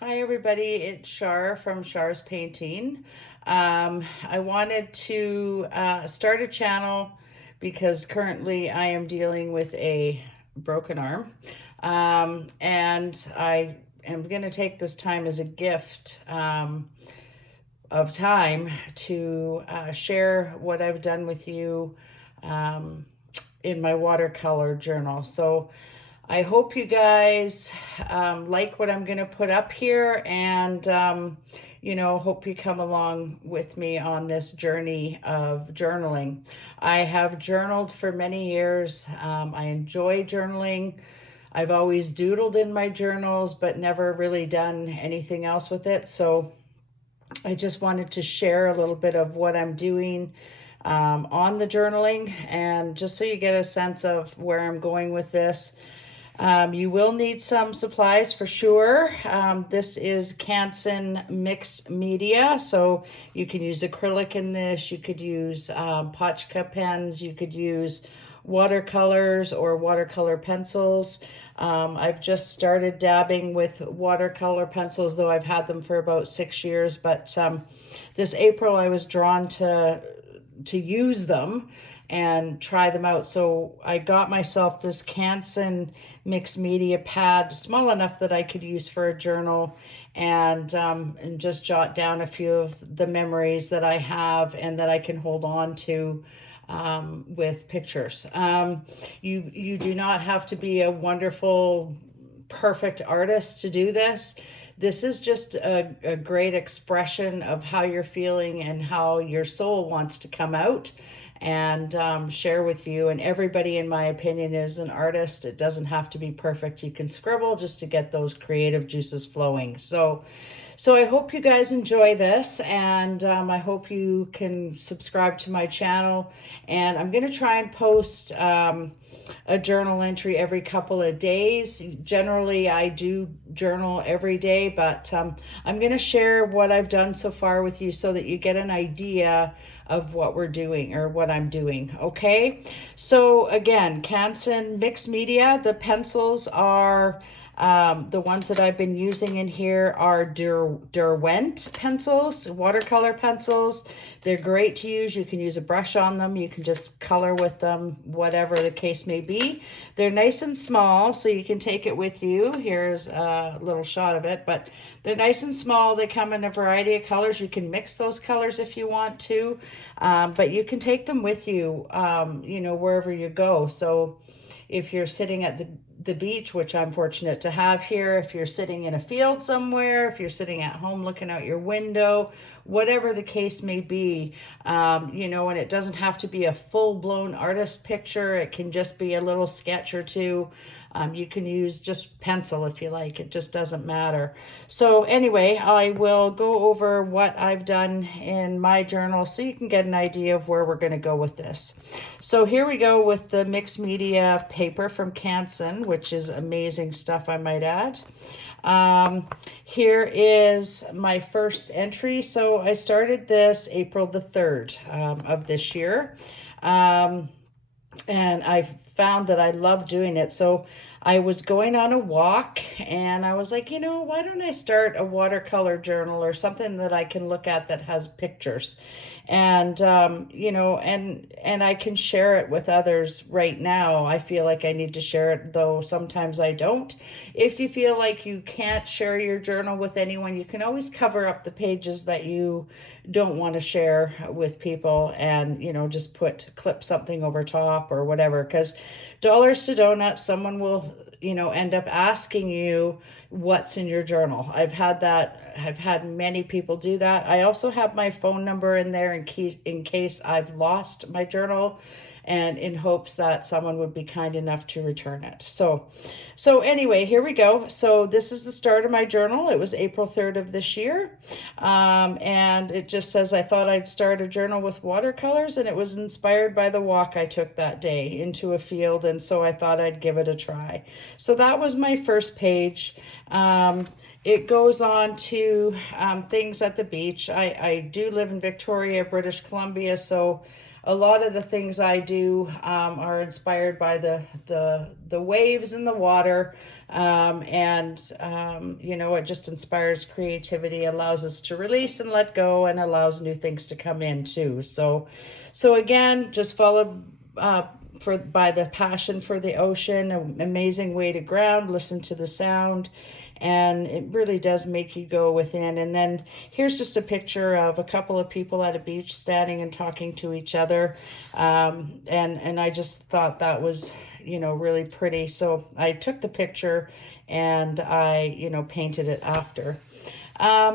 Hi everybody, it's Shar from Shar's Painting. I wanted to start a channel because currently I am dealing with a broken arm. And I am going to take this time as a gift of time to share what I've done with you um, in my watercolor journal. So I hope you guys like what I'm going to put up here, and hope you come along with me on this journey of journaling. I have journaled for many years. I enjoy journaling. I've always doodled in my journals, but never really done anything else with it. So I just wanted to share a little bit of what I'm doing on the journaling, and just so you get a sense of where I'm going with this. You will need some supplies for sure. This is Canson mixed media, so you can use acrylic in this. You could use Potchka pens. You could use watercolors or watercolor pencils. I've just started dabbing with watercolor pencils, though I've had them for about 6 years. But this April, I was drawn to use them and try them out. So I got myself this Canson mixed media pad, small enough that I could use for a journal, and just jot down a few of the memories that I have and that I can hold on to with pictures. You do not have to be a wonderful, perfect artist to do this. This is just a great expression of how you're feeling and how your soul wants to come out and share with you. And everybody, in my opinion, is an artist. It doesn't have to be perfect. You can scribble just to get those creative juices flowing. So I hope you guys enjoy this, and I hope you can subscribe to my channel. And I'm going to try and post a journal entry every couple of days. Generally, I do journal every day, but I'm going to share what I've done so far with you so that you get an idea of what we're doing or what I'm doing. Okay, so again, Canson mixed media. The pencils are the ones that I've been using in here are Derwent pencils, watercolor pencils. They're great to use. You can use a brush on them. You can just color with them, whatever the case may be. They're nice and small, so you can take it with you. Here's a little shot of it, but they're nice and small. They come in a variety of colors. You can mix those colors if you want to, but you can take them with you, wherever you go. So if you're sitting at the beach, which I'm fortunate to have here, if you're sitting in a field somewhere, if you're sitting at home looking out your window, whatever the case may be, and it doesn't have to be a full-blown artist picture. It can just be a little sketch or two. You can use just pencil if you like. It just doesn't matter. So anyway, I will go over what I've done in my journal so you can get an idea of where we're going to go with this. So here we go with the mixed media paper from Canson, which is amazing stuff, I might add. Here is my first entry. So I started this April the 3rd of this year. And I found that I love doing it. So I was going on a walk and I was like, why don't I start a watercolor journal or something that I can look at that has pictures? And and I can share it with others right now. I feel like I need to share it, though sometimes I don't. If you feel like you can't share your journal with anyone, you can always cover up the pages that you don't want to share with people, and just clip something over top or whatever, because dollars to donuts, someone will end up asking you what's in your journal. I've had many people do that. I also have my phone number in there in case I've lost my journal, and in hopes that someone would be kind enough to return it. So anyway, here we go. So this is the start of my journal. It was April 3rd of this year. And it just says, I thought I'd start a journal with watercolors, and it was inspired by the walk I took that day into a field. And so I thought I'd give it a try. So that was my first page. It goes on to things at the beach. I do live in Victoria, British Columbia, so a lot of the things I do are inspired by the waves in the water. You know, it just inspires creativity, allows us to release and let go, and allows new things to come in too. So again, just followed by the passion for the ocean, an amazing way to ground, listen to the sound, and it really does make you go within. And then here's just a picture of a couple of people at a beach standing and talking to each other, and I just thought that was, you know, really pretty. So I took the picture and I, you know, painted it after.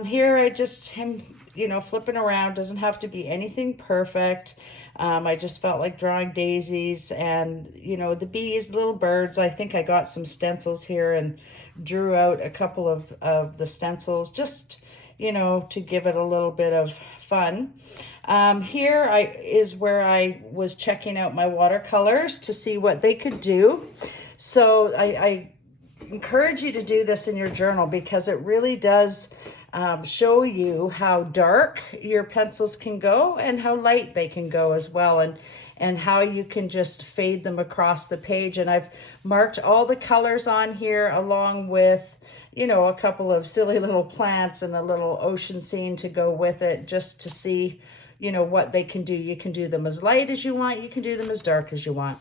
Here I just him, you know, flipping around. Doesn't have to be anything perfect. I just felt like drawing daisies and, you know, the bees, little birds. I think I got some stencils here and drew out a couple of the stencils just, you know, to give it a little bit of fun. Here is where I was checking out my watercolors to see what they could do. So I encourage you to do this in your journal because it really does show you how dark your pencils can go and how light they can go as well, and how you can just fade them across the page. And I've marked all the colors on here along with, you know, a couple of silly little plants and a little ocean scene to go with it, just to see, you know, what they can do. You can do them as light as you want. You can do them as dark as you want.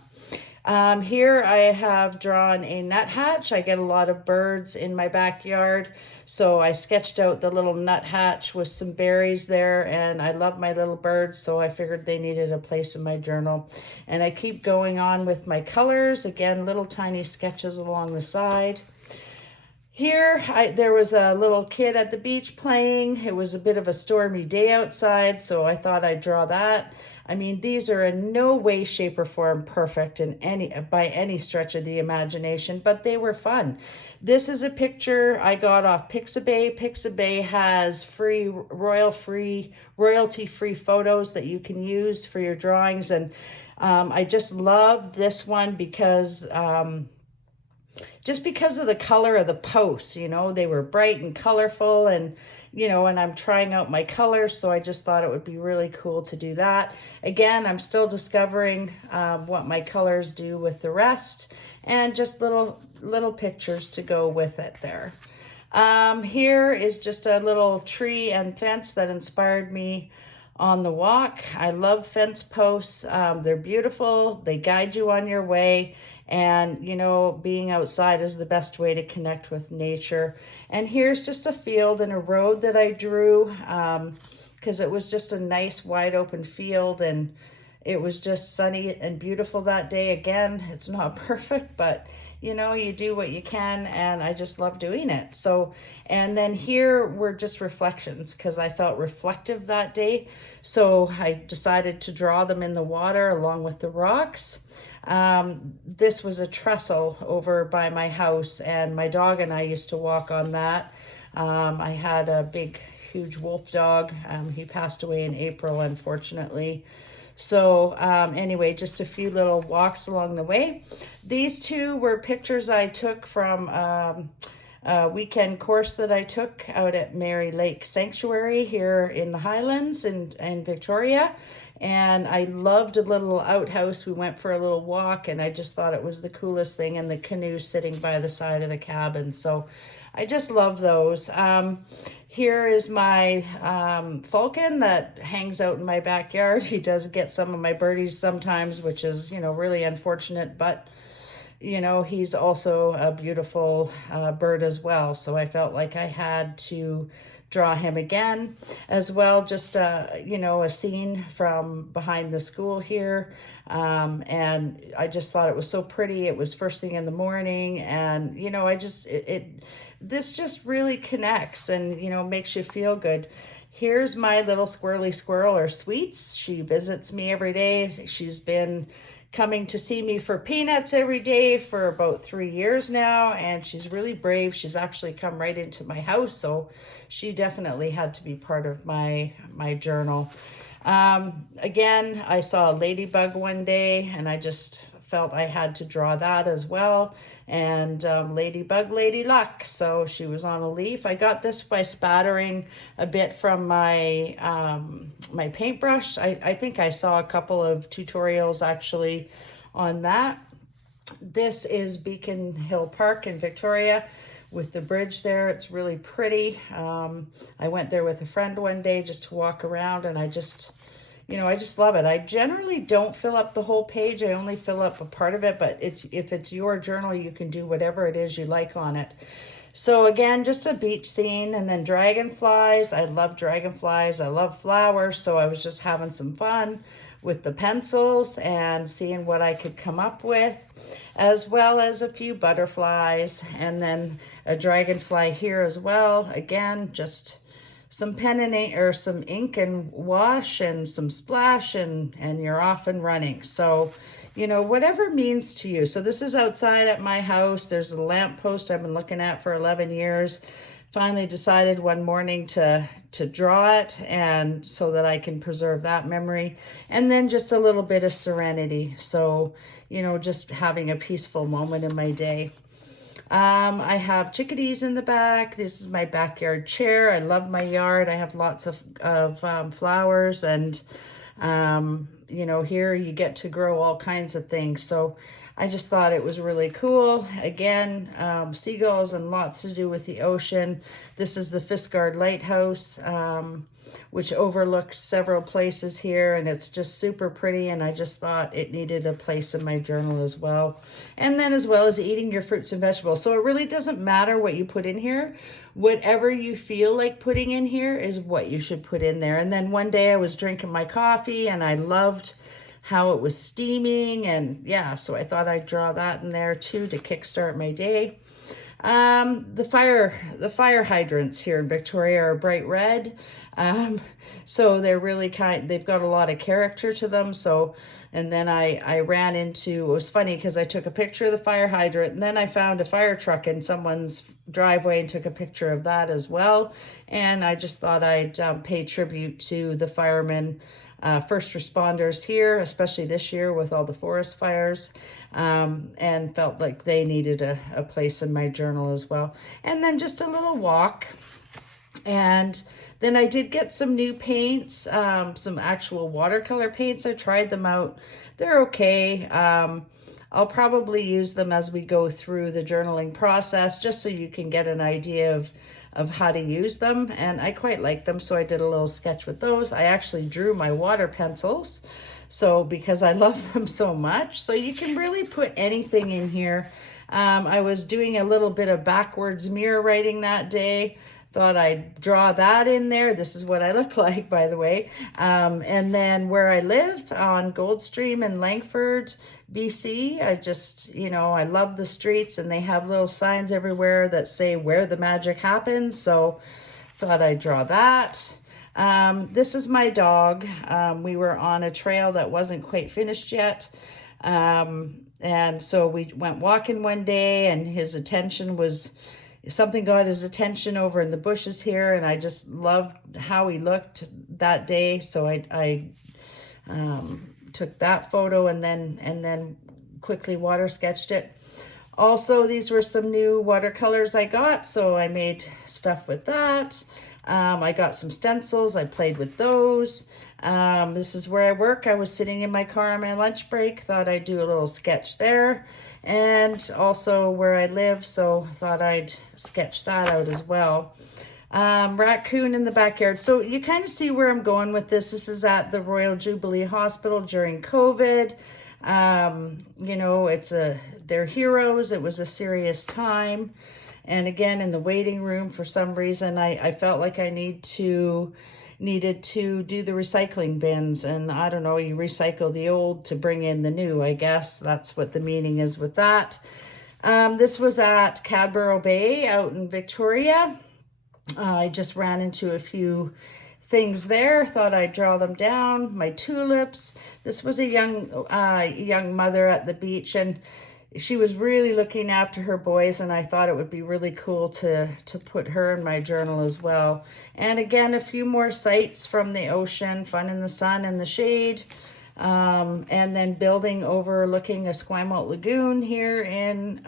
Here I have drawn a nuthatch. I get a lot of birds in my backyard, so I sketched out the little nuthatch with some berries there, and I love my little birds, so I figured they needed a place in my journal. And I keep going on with my colors, again, little tiny sketches along the side. Here, there was a little kid at the beach playing. It was a bit of a stormy day outside, so I thought I'd draw that. I mean, these are in no way, shape, or form perfect by any stretch of the imagination, but they were fun. This is a picture I got off Pixabay. Pixabay has royalty-free photos that you can use for your drawings, and I just love this one because just because of the color of the posts, you know, they were bright and colorful, and, you know, and I'm trying out my colors, so I just thought it would be really cool to do that. Again, I'm still discovering what my colors do with the rest, and just little pictures to go with it there. Here is just a little tree and fence that inspired me on the walk. I love fence posts. They're beautiful. They guide you on your way. And, you know, being outside is the best way to connect with nature. And here's just a field and a road that I drew because it was just a nice wide open field, and it was just sunny and beautiful that day. Again, it's not perfect, but you know, you do what you can, and I just love doing it. So, and then here were just reflections because I felt reflective that day. So I decided to draw them in the water along with the rocks. This was a trestle over by my house, and my dog and I used to walk on that. I had a big, huge wolf dog. He passed away in April, unfortunately. So anyway, just a few little walks along the way. These two were pictures I took from a weekend course that I took out at Mary Lake Sanctuary here in the Highlands in Victoria. And I loved a little outhouse. We went for a little walk, and I just thought it was the coolest thing, and the canoe sitting by the side of the cabin. So I just love those. Here is my falcon that hangs out in my backyard. He does get some of my birdies sometimes, which is, you know, really unfortunate, but you know, he's also a beautiful bird as well. So I felt like I had to draw him again as well. Just, you know, a scene from behind the school here. And I just thought it was so pretty. It was first thing in the morning. And, you know, this just really connects and, you know, makes you feel good. Here's my little squirrely squirrel, or Sweets. She visits me every day. She's been coming to see me for peanuts every day for about 3 years now, and she's really brave. She's actually come right into my house, so she definitely had to be part of my journal. Again, I saw a ladybug one day, and I just felt I had to draw that as well. And Ladybug, Lady Luck. So she was on a leaf. I got this by spattering a bit from my my paintbrush. I think I saw a couple of tutorials actually on that. This is Beacon Hill Park in Victoria with the bridge there. It's really pretty. I went there with a friend one day just to walk around, and I just love it. I generally don't fill up the whole page. I only fill up a part of it, but if it's your journal, you can do whatever it is you like on it. So again, just a beach scene, and then dragonflies. I love dragonflies. I love flowers. So I was just having some fun with the pencils and seeing what I could come up with, as well as a few butterflies, and then a dragonfly here as well. Again, just some pen and ink, or some ink and wash and some splash, and you're off and running. So, whatever means to you. So this is outside at my house. There's a lamppost I've been looking at for 11 years. Finally decided one morning to draw it, and so that I can preserve that memory. And then just a little bit of serenity. So, just having a peaceful moment in my day. I have chickadees in the back. This is my backyard chair. I love my yard. I have lots of flowers, and here you get to grow all kinds of things. So I just thought it was really cool. Again, seagulls and lots to do with the ocean. This is the Fiskard Lighthouse, which overlooks several places here, and it's just super pretty, and I just thought it needed a place in my journal as well. And then as well as eating your fruits and vegetables. So it really doesn't matter what you put in here. Whatever you feel like putting in here is what you should put in there. And then one day I was drinking my coffee, and I loved how it was steaming, and yeah, so I thought I'd draw that in there too to kickstart my day. The fire hydrants here in Victoria are bright red. So they're really they've got a lot of character to them. So, and then I ran into, it was funny because I took a picture of the fire hydrant, and then I found a fire truck in someone's driveway and took a picture of that as well. And I just thought I'd pay tribute to the firemen, first responders here, especially this year with all the forest fires, and felt like they needed a place in my journal as well. And then just a little walk. And then I did get some new paints, some actual watercolor paints. I tried them out. They're okay. I'll probably use them as we go through the journaling process, just so you can get an idea of how to use them. And I quite like them, so I did a little sketch with those. I actually drew my water pencils, so because I love them so much. So you can really put anything in here. I was doing a little bit of backwards mirror writing that day. Thought I'd draw that in there. This is what I look like, by the way. And then where I live on Goldstream in Langford, BC, I just, I love the streets, and they have little signs everywhere that say where the magic happens. So thought I'd draw that. This is my dog. We were on a trail that wasn't quite finished yet. And so we went walking one day, and his attention was, something got his attention over in the bushes here, and I just loved how he looked that day. So I took that photo, and then quickly water sketched it. Also, these were some new watercolors I got, so I made stuff with that. I got some stencils. I played with those. This is where I work. I was sitting in my car on my lunch break. Thought I'd do a little sketch there. And also where I live, so thought I'd sketch that out as well. Raccoon in the backyard. So you kind of see where I'm going with this. This is at the Royal Jubilee Hospital during COVID. They're heroes. It was a serious time. And again, in the waiting room, for some reason, I felt like I needed to do the recycling bins. And I don't know, you recycle the old to bring in the new. I guess that's what the meaning is with that. This was at Cadborough Bay out in Victoria. I just ran into a few things there. Thought I'd draw them down. My tulips. This was a young mother at the beach, and she was really looking after her boys, and I thought it would be really cool to put her in my journal as well. And again, a few more sights from the ocean, fun in the sun and the shade. And then building overlooking Esquimalt Lagoon here in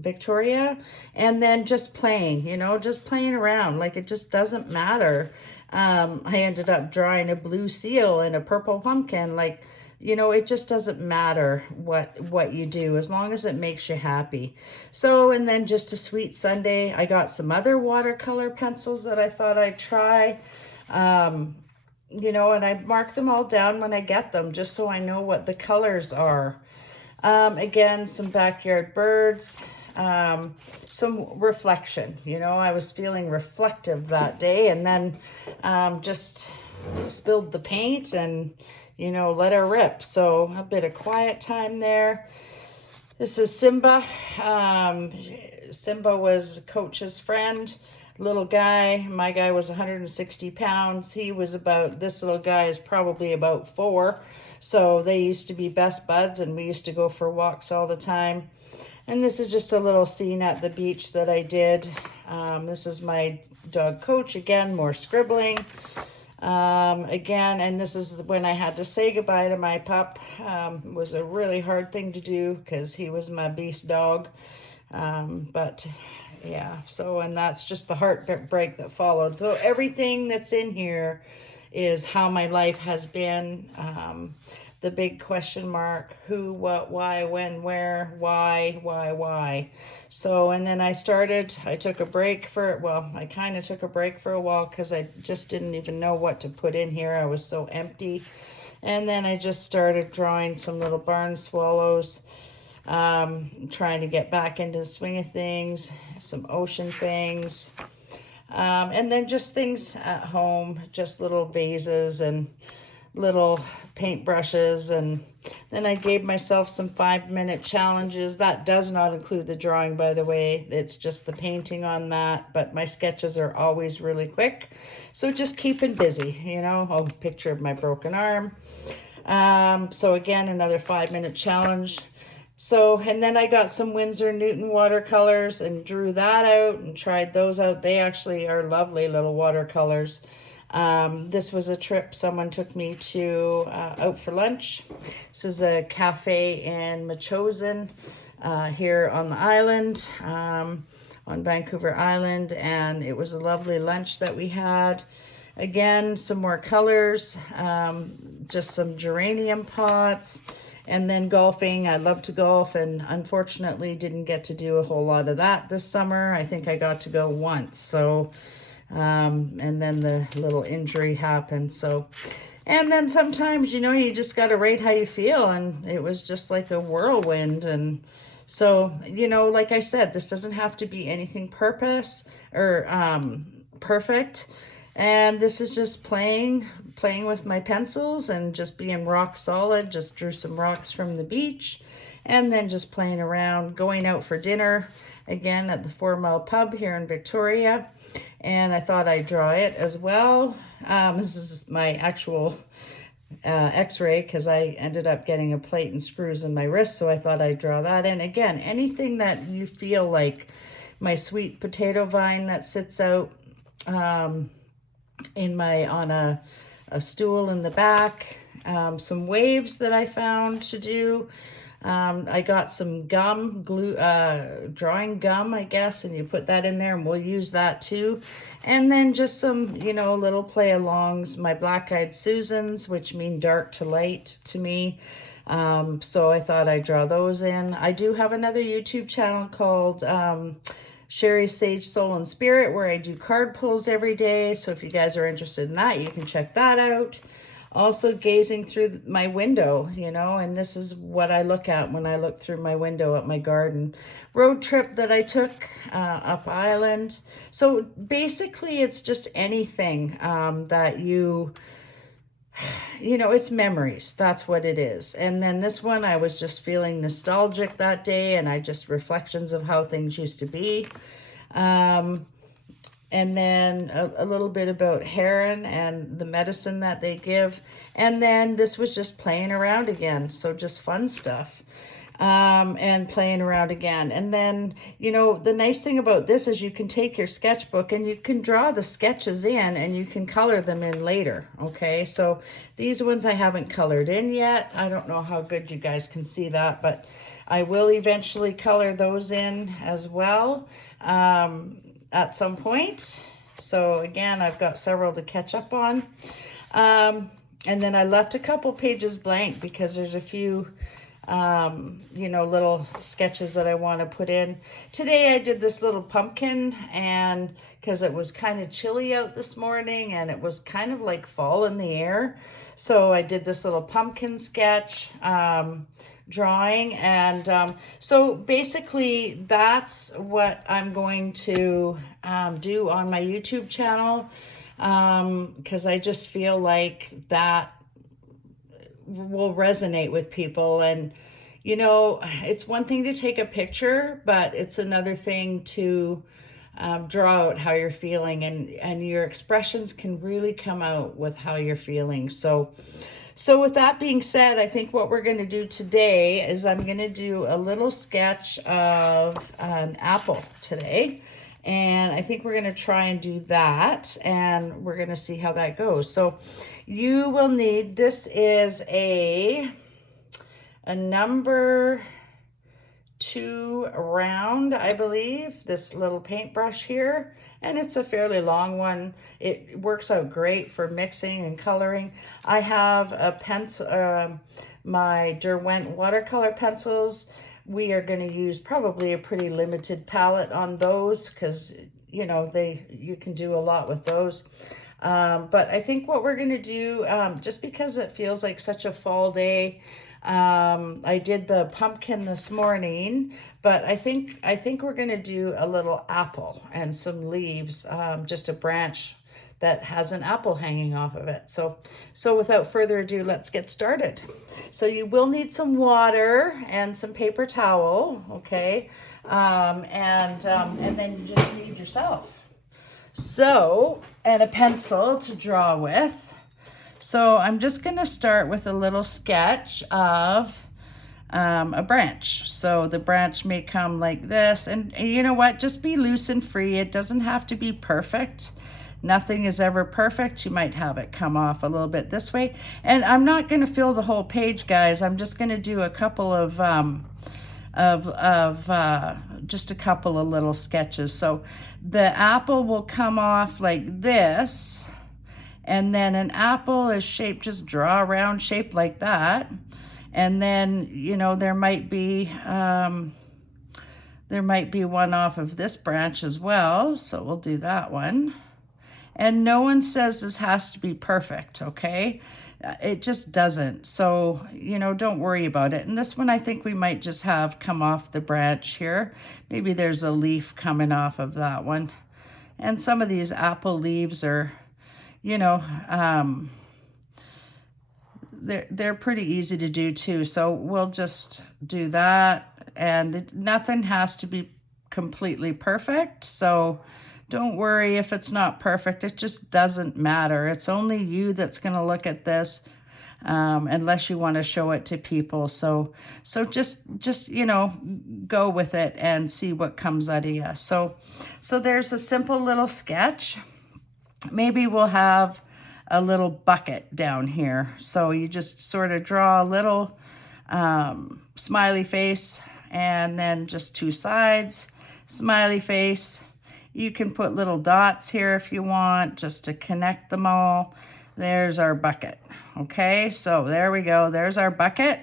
Victoria, and then just playing, just playing around. Like, it just doesn't matter. I ended up drawing a blue seal and a purple pumpkin. Like, it just doesn't matter what you do, as long as it makes you happy. So, and then just a sweet Sunday, I got some other watercolor pencils that I thought I'd try. And I mark them all down when I get them, just so I know what the colors are. Again, some backyard birds, some reflection. I was feeling reflective that day, and then just spilled the paint and, let her rip. So a bit of quiet time there. This is Simba. Simba was Coach's friend. Little guy. My guy was 160 pounds. This little guy is probably about 4. So they used to be best buds, and we used to go for walks all the time. And this is just a little scene at the beach that I did. This is my dog Coach. Again, more scribbling. Again, and this is when I had to say goodbye to my pup. It was a really hard thing to do because he was my beast dog. But yeah, so, and that's just the heartbreak that followed. So everything that's in here is how my life has been. The big question mark: who, what, why, when, where, why. So, and then I took a break I kind of took a break for a while because I just didn't even know what to put in here. I was so empty. And then I just started drawing some little barn swallows, trying to get back into the swing of things, some ocean things, and then just things at home, just little vases and little paintbrushes. And then I gave myself some 5-minute challenges. That does not include the drawing, by the way. It's just the painting on that, but my sketches are always really quick, so just keeping busy. Oh, picture of my broken arm. So again, another 5-minute challenge. So, and then I got some Winsor Newton watercolors and drew that out and tried those out. They actually are lovely little watercolors. This was a trip someone took me to out for lunch. This is a cafe in Machosen here on the island, on Vancouver Island, and it was a lovely lunch that we had. Again, some more colors, just some geranium pots. And then golfing. I love to golf, and unfortunately didn't get to do a whole lot of that this summer. I think I got to go once. So, and then the little injury happened. So, and then sometimes, you just got to rate how you feel. And it was just like a whirlwind. And so, like I said, this doesn't have to be anything perfect. And this is just playing with my pencils and just being rock solid. Just drew some rocks from the beach, and then just playing around, going out for dinner again at the 4 Mile Pub here in Victoria. And I thought I'd draw it as well. This is my actual x-ray, because I ended up getting a plate and screws in my wrist, so I thought I'd draw that in. Again, anything that you feel like. My sweet potato vine that sits out on a stool in the back, some waves that I found to do. I got some gum, drawing gum, I guess, and you put that in there, and we'll use that too. And then just some, little play-alongs, my black-eyed Susans, which mean dark to light to me. So I thought I'd draw those in. I do have another YouTube channel called Sherry Sage Soul and Spirit, where I do card pulls every day. So if you guys are interested in that, you can check that out. Also gazing through my window, and this is what I look at when I look through my window at my garden. Road trip that I took up island. So basically it's just anything that it's memories. That's what it is. And then this one, I was just feeling nostalgic that day, and I just reflections of how things used to be. And then a little bit about heron and the medicine that they give. And then this was just playing around again. So just fun stuff. and playing around again. And then, you know, the nice thing about this is you can take your sketchbook and you can draw the sketches in and you can color them in later, okay? So these ones I haven't colored in yet. I don't know how good you guys can see that, but I will eventually color those in as well at some point. So again, I've got several to catch up on. And then I left a couple pages blank because there's a few you know, little sketches that I want to put in. Today I did this little pumpkin, and because it was kind of chilly out this morning and it was kind of like fall in the air, so I did this little pumpkin sketch drawing. And so basically that's what I'm going to do on my YouTube channel, because I just feel like that will resonate with people. And you know, it's one thing to take a picture, but it's another thing to draw out how you're feeling, and your expressions can really come out with how you're feeling. So with that being said, I think what we're going to do today is I'm going to do a little sketch of an apple today. And I think we're going to try and do that, and we're going to see how that goes. So you will need, this is a number 2 round, I believe, this little paintbrush here, and it's a fairly long one. It works out great for mixing and coloring. I have a pencil, my Derwent watercolor pencils. We are going to use probably a pretty limited palette on those because, you know, you can do a lot with those. But I think what we're going to do, just because it feels like such a fall day, I did the pumpkin this morning, but I think we're going to do a little apple and some leaves, just a branch that has an apple hanging off of it. So without further ado, let's get started. So you will need some water and some paper towel, okay? And then you just need yourself. So, and a pencil to draw with. So I'm just going to start with a little sketch of a branch. So the branch may come like this, and you know what, just be loose and free. It doesn't have to be perfect. Nothing is ever perfect. You might have it come off a little bit this way. And I'm not going to fill the whole page, guys. I'm just going to do a couple of just a couple of little sketches. So the apple will come off like this, and then an apple is shaped, just draw a round shape like that. And then, you know, there might be one off of this branch as well. So we'll do that one. And no one says this has to be perfect, okay? It just doesn't. So, you know, don't worry about it. And this one I think we might just have come off the branch here. Maybe there's a leaf coming off of that one. And some of these apple leaves are, you know, they're pretty easy to do too. So we'll just do that. And nothing has to be completely perfect. So don't worry if it's not perfect. It just doesn't matter. It's only you that's going to look at this, unless you want to show it to people. So just you know, go with it and see what comes out of you. So there's a simple little sketch. Maybe we'll have a little bucket down here. So you just sort of draw a little smiley face, and then just 2 sides, smiley face. You can put little dots here if you want, just to connect them all. There's our bucket. Okay, so there we go. There's our bucket.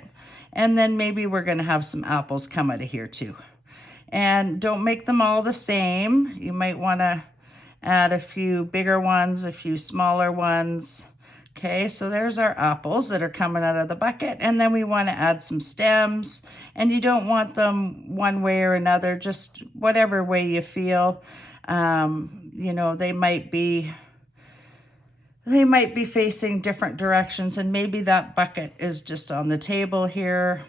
And then maybe we're going to have some apples come out of here too. And don't make them all the same. You might want to add a few bigger ones, a few smaller ones. Okay, so there's our apples that are coming out of the bucket. And then we want to add some stems. And you don't want them one way or another, just whatever way you feel. You know, they might be facing different directions, and maybe that bucket is just on the table here.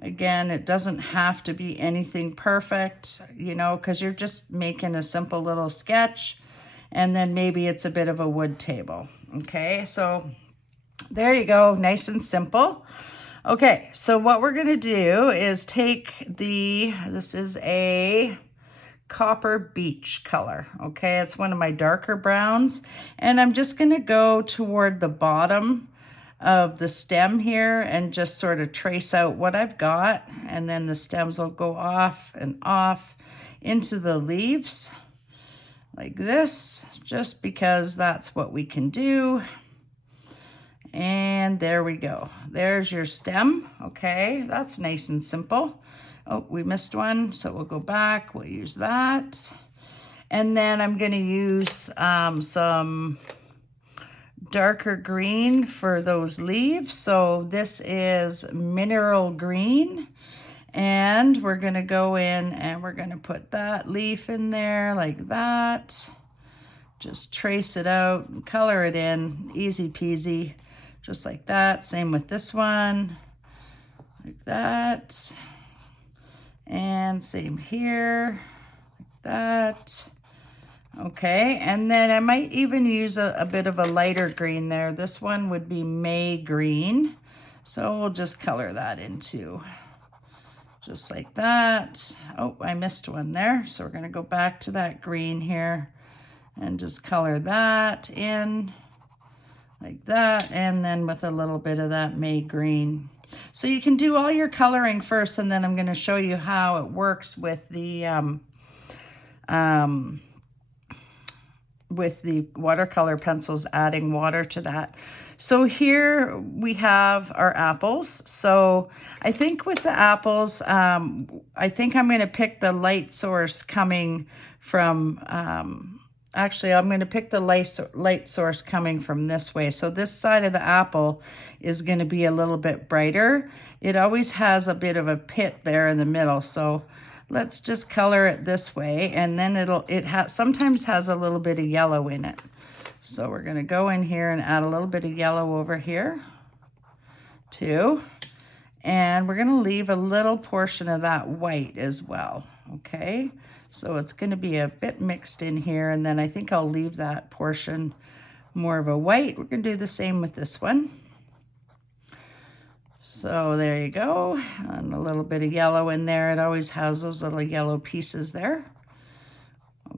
Again, it doesn't have to be anything perfect, you know, because you're just making a simple little sketch, and then maybe it's a bit of a wood table. Okay, so there you go, nice and simple. Okay, so what we're gonna do is take this is a copper beach color, okay? It's one of my darker browns, and I'm just gonna go toward the bottom of the stem here and just sort of trace out what I've got, and then the stems will go off and off into the leaves like this, just because that's what we can do. And there we go. There's your stem. Okay, that's nice and simple. Oh, we missed one, so we'll go back. We'll use that. And then I'm going to use some darker green for those leaves. So this is mineral green. And we're going to go in and we're going to put that leaf in there like that. Just trace it out and color it in. Easy peasy. Just like that. Same with this one, like that. And same here, like that. Okay, and then I might even use a bit of a lighter green there. This one would be May green. So we'll just color that in too. Just like that. Oh, I missed one there. So we're gonna go back to that green here and just color that in. Like that, and then with a little bit of that May green. So you can do all your coloring first, and then I'm going to show you how it works with the watercolor pencils, adding water to that. So here we have our apples. So I think with the apples, I think I'm going to pick the light source coming from actually, I'm going to pick the light source coming from this way. So this side of the apple is going to be a little bit brighter. It always has a bit of a pit there in the middle. So let's just color it this way. And then it sometimes has a little bit of yellow in it. So we're going to go in here and add a little bit of yellow over here too. And we're going to leave a little portion of that white as well. Okay. So it's going to be a bit mixed in here, and then I think I'll leave that portion more of a white. We're going to do the same with this one. So there you go, and a little bit of yellow in there. It always has those little yellow pieces there.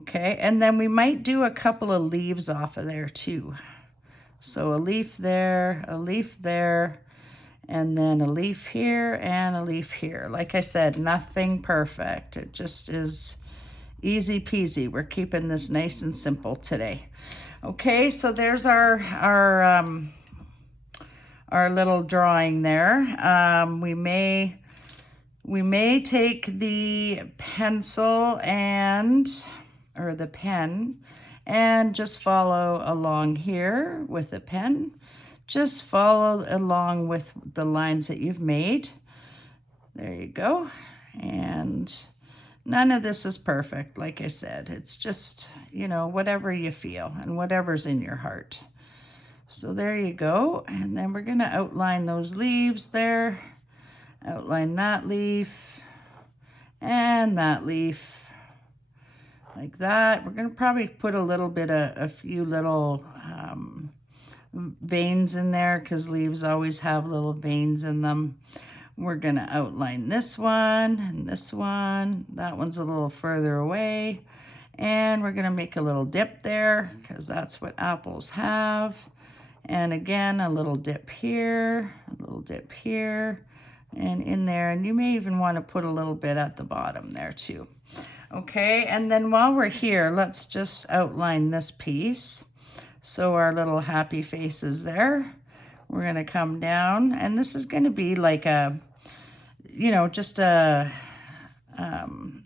Okay, and then we might do a couple of leaves off of there too. So a leaf there, and then a leaf here, and a leaf here. Like I said, nothing perfect. It just is easy peasy. We're keeping this nice and simple today. Okay, so there's our little drawing there. We may take the pencil or the pen and just follow along here with the pen. Just follow along with the lines that you've made. There you go. And none of this is perfect, like I said. It's just, whatever you feel and whatever's in your heart. So there you go. And then we're going to outline those leaves there. Outline that leaf and that leaf like that. We're going to probably put a few little veins in there, because leaves always have little veins in them. We're going to outline this one and this one. That one's a little further away. And we're going to make a little dip there, because that's what apples have. And again, a little dip here, a little dip here, and in there. And you may even want to put a little bit at the bottom there too. Okay, and then while we're here, let's just outline this piece. So our little happy faces there. We're going to come down, and this is going to be like a, just a,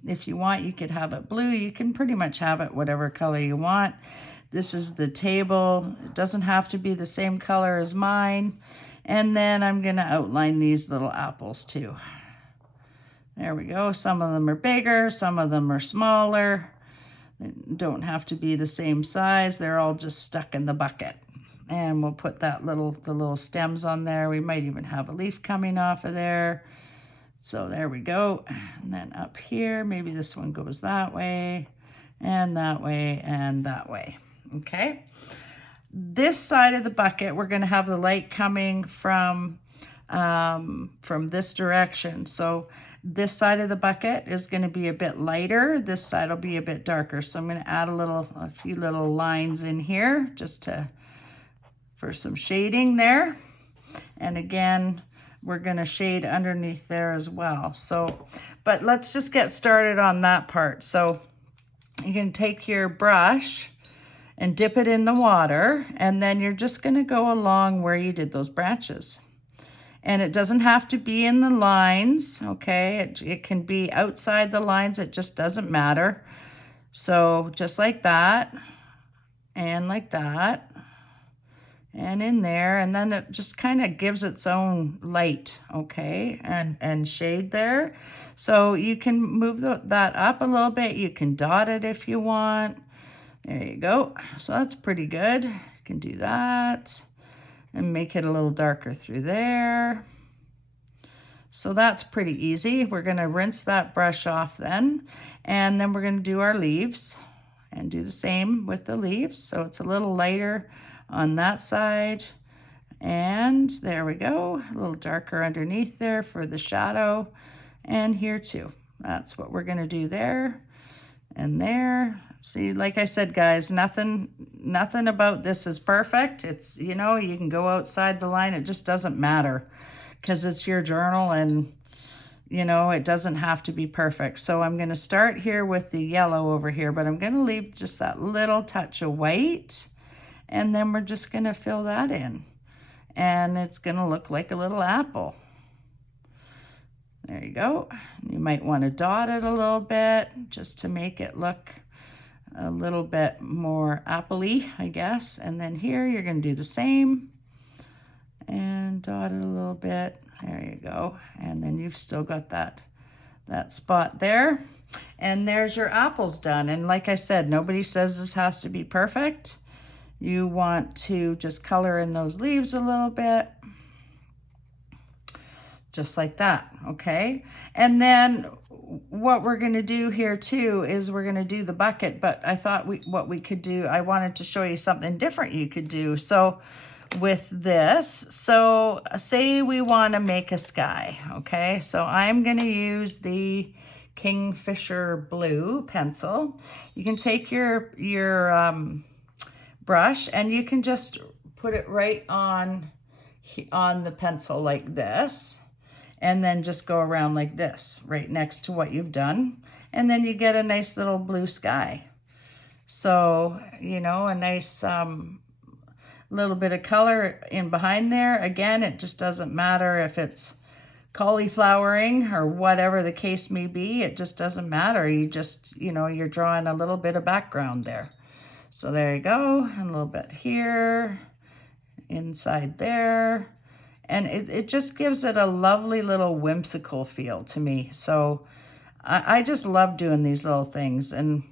if you want, you could have it blue. You can pretty much have it whatever color you want. This is the table. It doesn't have to be the same color as mine. And then I'm going to outline these little apples too. There we go. Some of them are bigger, some of them are smaller. They don't have to be the same size. They're all just stuck in the bucket. And we'll put the little stems on there. We might even have a leaf coming off of there. So there we go. And then up here, maybe this one goes that way, and that way, and that way. Okay. This side of the bucket, we're going to have the light coming from from this direction. So this side of the bucket is going to be a bit lighter. This side will be a bit darker. So I'm going to add a few little lines in here just for some shading there. And again, we're going to shade underneath there as well. So, but let's just get started on that part. So you can take your brush and dip it in the water, and then you're just going to go along where you did those branches. And it doesn't have to be in the lines, okay? It can be outside the lines, it just doesn't matter. So just like that, and like that, and in there, and then it just kind of gives its own light, okay, and shade there. So you can move that up a little bit. You can dot it if you want. There you go. So that's pretty good. You can do that and make it a little darker through there. So that's pretty easy. We're going to rinse that brush off then, and then we're going to do our leaves and do the same with the leaves. So it's a little lighter on that side, and there we go, a little darker underneath there for the shadow, and here too. That's what we're going to do there and there. See, like I said, guys, nothing about this is perfect. It's, you know, you can go outside the line. It just doesn't matter because it's your journal, and you know, it doesn't have to be perfect. So I'm going to start here with the yellow over here, but I'm going to leave just that little touch of white, and then we're just going to fill that in, and it's going to look like a little apple. There you go. You might want to dot it a little bit just to make it look a little bit more apple-y, I guess. And then here you're going to do the same and dot it a little bit. There you go. And then you've still got that spot there. And there's your apples done. And like I said, nobody says this has to be perfect. You want to just color in those leaves a little bit. Just like that, okay? And then what we're gonna do here too is we're gonna do the bucket, but I thought what we could do, I wanted to show you something different you could do. So with this, so say we wanna make a sky, okay? So I'm gonna use the Kingfisher blue pencil. You can take your brush and you can just put it right on the pencil like this, and then just go around like this right next to what you've done, and then you get a nice little blue sky. So, you know, a nice little bit of color in behind there. Again, it just doesn't matter if it's cauliflowering or whatever the case may be. It just doesn't matter. You just, you know, you're drawing a little bit of background there. So there you go, and a little bit here, inside there. And it just gives it a lovely little whimsical feel to me. So I just love doing these little things. And,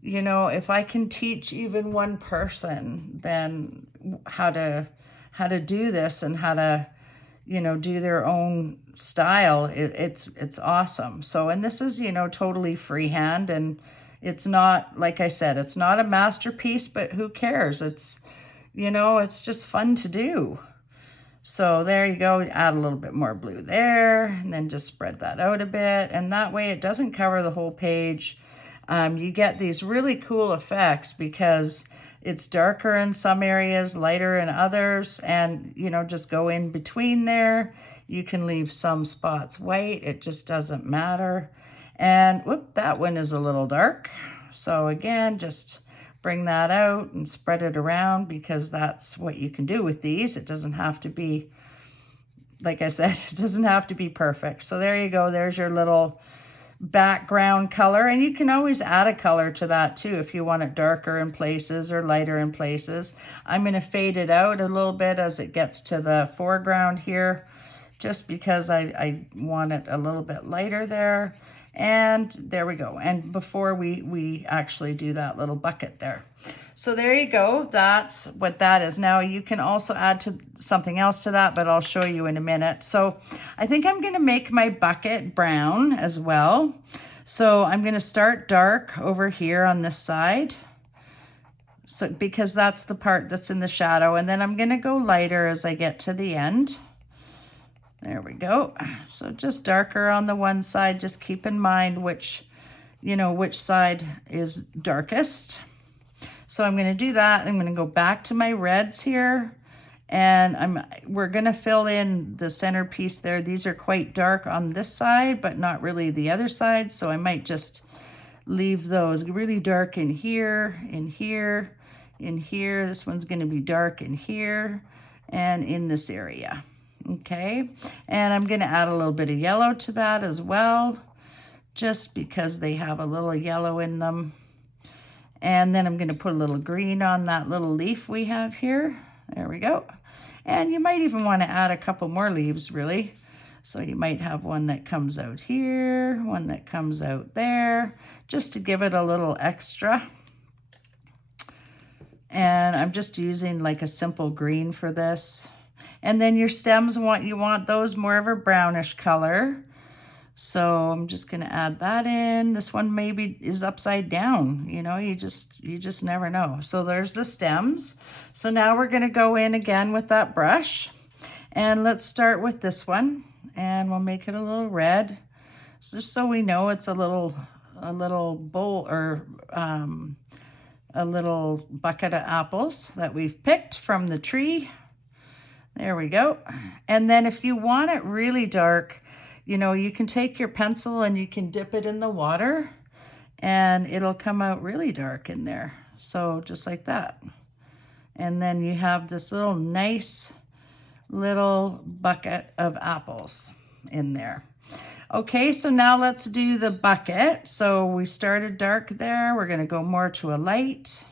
you know, if I can teach even one person then how to do this and how to, you know, do their own style, it's awesome. So, and this is, you know, totally freehand, and it's not, like I said, it's not a masterpiece, but who cares? It's, you know, it's just fun to do. So there you go, add a little bit more blue there, and then just spread that out a bit, and that way it doesn't cover the whole page. You get these really cool effects because it's darker in some areas, lighter in others, and, you know, just go in between there. You can leave some spots white, it just doesn't matter. And whoop, that one is a little dark. So again, just bring that out and spread it around, because that's what you can do with these. It doesn't have to be, like I said, it doesn't have to be perfect. So there you go, there's your little background color, and you can always add a color to that too if you want it darker in places or lighter in places. I'm going to fade it out a little bit as it gets to the foreground here, just because I want it a little bit lighter there. And there we go. And before we actually do that little bucket there. So there you go. That's what that is. Now you can also add to something else to that, but I'll show you in a minute. So I think I'm going to make my bucket brown as well. So I'm going to start dark over here on this side. So because that's the part that's in the shadow. And then I'm going to go lighter as I get to the end. There we go. So just darker on the one side. Just keep in mind which side is darkest. So I'm going to do that. I'm going to go back to my reds here, and we're going to fill in the centerpiece there. These are quite dark on this side, but not really the other side. So I might just leave those really dark in here, in here, in here. This one's going to be dark in here and in this area. Okay, and I'm going to add a little bit of yellow to that as well, just because they have a little yellow in them. And then I'm going to put a little green on that little leaf we have here. There we go. And you might even want to add a couple more leaves, really. So you might have one that comes out here, one that comes out there, just to give it a little extra. And I'm just using like a simple green for this. And then your stems, you want those more of a brownish color. So I'm just going to add that in. This one maybe is upside down. You just never know. So there's the stems. So now we're going to go in again with that brush. And let's start with this one. And we'll make it a little red. Just so we know it's a little bowl, or a little bucket of apples that we've picked from the tree. There we go. And then if you want it really dark, you can take your pencil and you can dip it in the water and it'll come out really dark in there. So just like that. And then you have this little nice little bucket of apples in there. Okay, so now let's do the bucket. So we started dark there. We're going to go more to a light.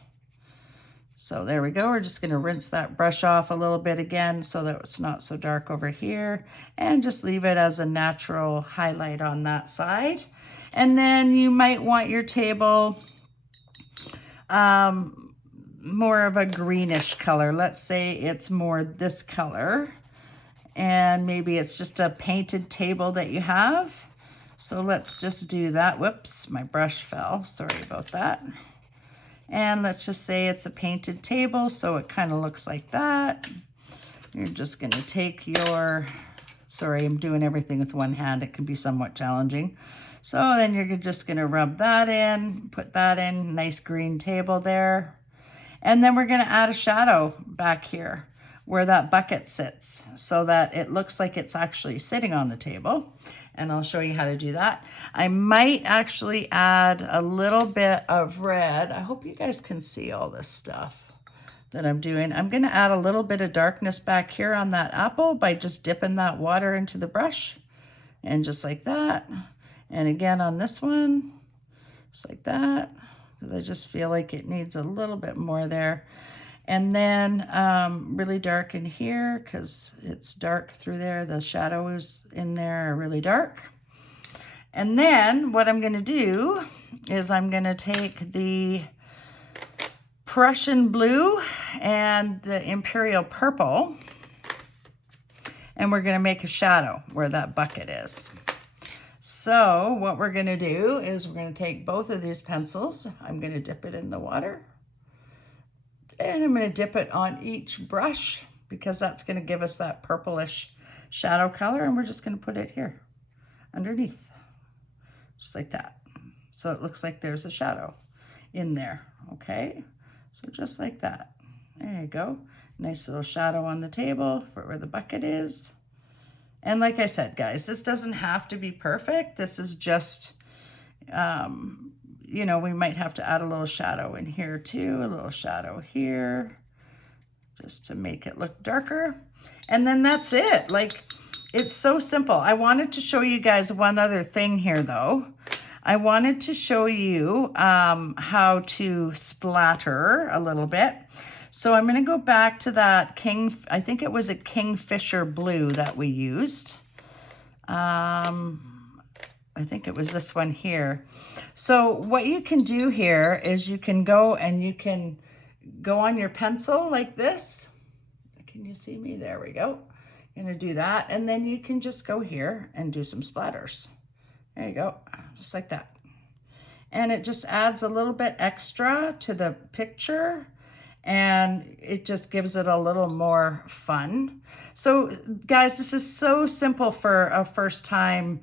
So there we go. We're just going to rinse that brush off a little bit again so that it's not so dark over here, and just leave it as a natural highlight on that side. And then you might want your table more of a greenish color. Let's say it's more this color, and maybe it's just a painted table that you have. So let's just do that. Whoops, my brush fell. Sorry about that. And let's just say it's a painted table, so it kind of looks like that. You're just going to take your, sorry, I'm doing everything with one hand. It can be somewhat challenging. So then you're just going to rub that in, put that in, nice green table there. And then we're going to add a shadow back here where that bucket sits so that it looks like it's actually sitting on the table. And I'll show you how to do that. I might actually add a little bit of red. I hope you guys can see all this stuff that I'm doing. I'm going to add a little bit of darkness back here on that apple by just dipping that water into the brush. And just like that. And again on this one, just like that. Because I just feel like it needs a little bit more there. And then really dark in here because it's dark through there. The shadows in there are really dark. And then what I'm going to do is I'm going to take the Prussian blue and the Imperial purple, and we're going to make a shadow where that bucket is. So what we're going to do is we're going to take both of these pencils. I'm going to dip it in the water. And I'm going to dip it on each brush because that's going to give us that purplish shadow color. And we're just going to put it here underneath, just like that. So it looks like there's a shadow in there. Okay, so just like that. There you go. Nice little shadow on the table for where the bucket is. And like I said, guys, this doesn't have to be perfect. This is just, you know, we might have to add a little shadow in here too, a little shadow here, just to make it look darker. And then that's it. Like, it's so simple. I wanted to show you guys one other thing here though. I wanted to show you how to splatter a little bit. So I'm going to go back to that I think it was a Kingfisher blue that we used. I think it was this one here. So what you can do here is you can go and you can go on your pencil like this. Can you see me? There we go. I'm going to do that. And then you can just go here and do some splatters. There you go. Just like that. And it just adds a little bit extra to the picture. and it just gives it a little more fun. So guys, this is so simple for a first time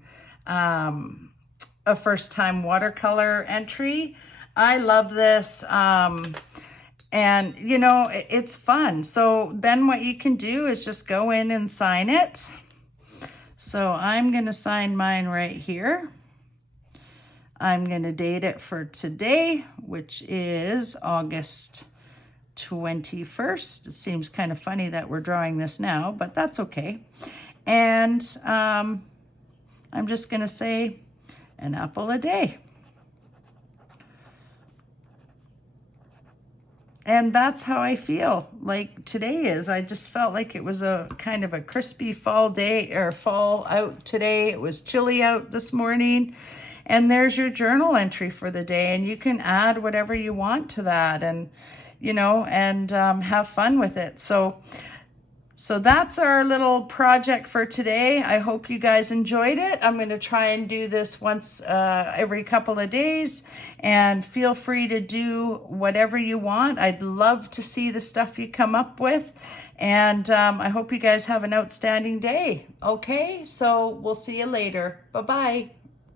watercolor entry. I love this. And you know, it's fun. So then what you can do is just go in and sign it. So I'm going to sign mine right here. I'm going to date it for today, which is August 21st. It seems kind of funny that we're drawing this now, but that's okay. And I'm just going to say an apple a day. And that's how I feel like today is. I just felt like it was a kind of a crispy fall day, or fall out today. It was chilly out this morning. And there's your journal entry for the day. And you can add whatever you want to that, and, you know, and have fun with it. So that's our little project for today. I hope you guys enjoyed it. I'm going to try and do this once every couple of days, and feel free to do whatever you want. I'd love to see the stuff you come up with, and I hope you guys have an outstanding day. Okay, so we'll see you later. Bye-bye.